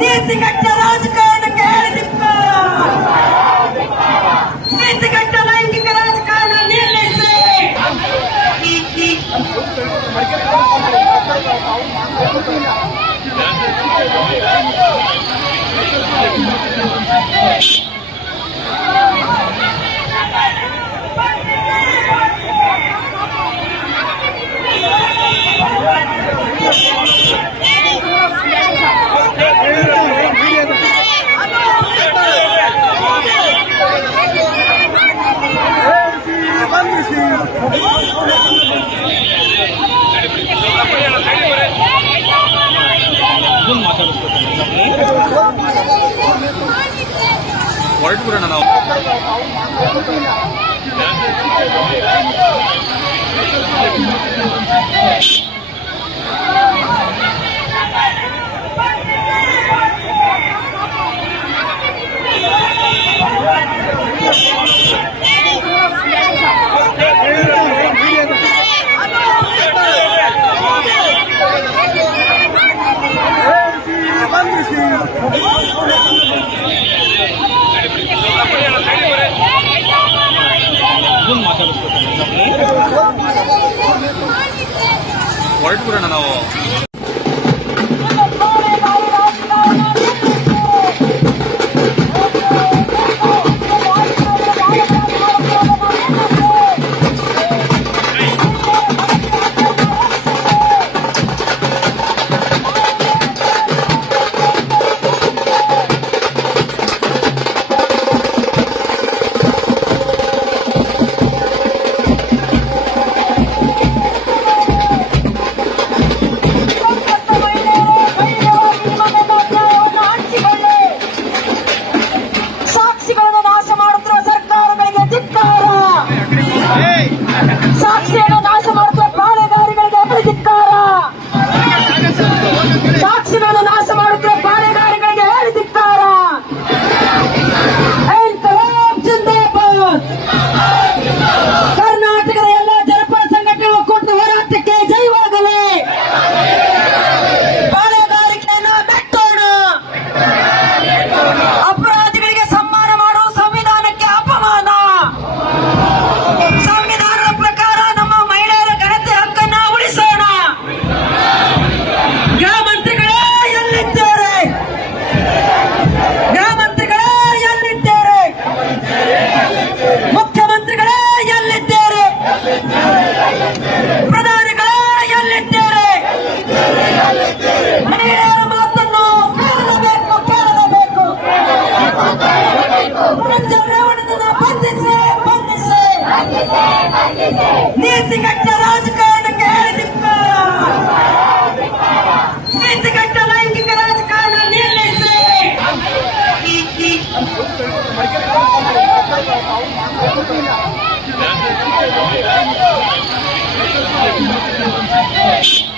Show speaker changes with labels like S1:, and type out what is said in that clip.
S1: నీతి కట్ట రాజకీయ ಹೊರಟು ಬಿಡೋಣ ನಾವು. ಹೊರಟು ಕೂಡ ನಾವು. ನೀತಿ ಕಟ್ಟ ರಾಜಕಾರಣಕ್ಕೆ ಹೇಳಿದಿಕ್ಕಾರ ನೀತಿ ಕಟ್ಟ ಲೈಂಗಿಕ ರಾಜಕಾರಣ ನಿಲ್ಲಿಸಿ Thank you.